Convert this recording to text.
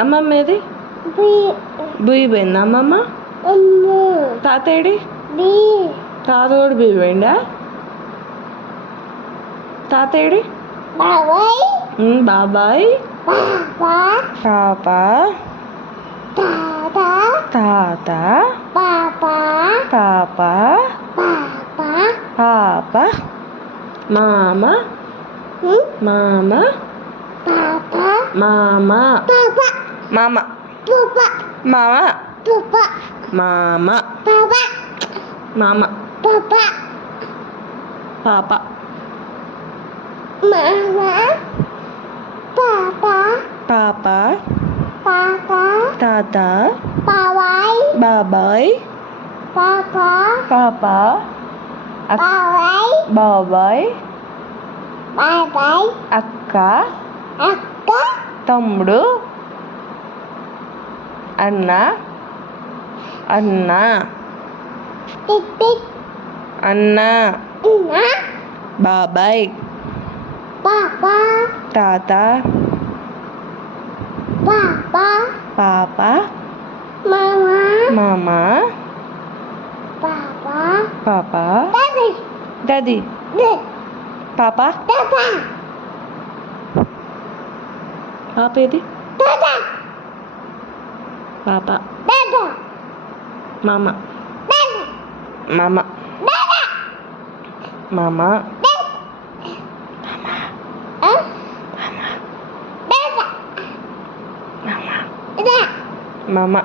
అమ్మమ్మ ఏది? బుయ్యి పోయిందా అమ్మమ్మ? తాతేడి? తాత కూడా బుయ్యి పోయిందా? తాతేడి? బాబాయ్, పాప, తాత, పాప, పాప, మామ, మామ, మామ, మామ, మామ, మామ, మామ, పాప, పాప, తాత, బాబాయ్, పాప, బాబాయ్, అక్క, తమ్ముడు, అన్న, అన్న, అన్న, బాబాయ్, తాత, పాప, మామ, పాప, డాడీ, పాప, పాప ఏది? పాప, మామ, మామ, మామ, మామ,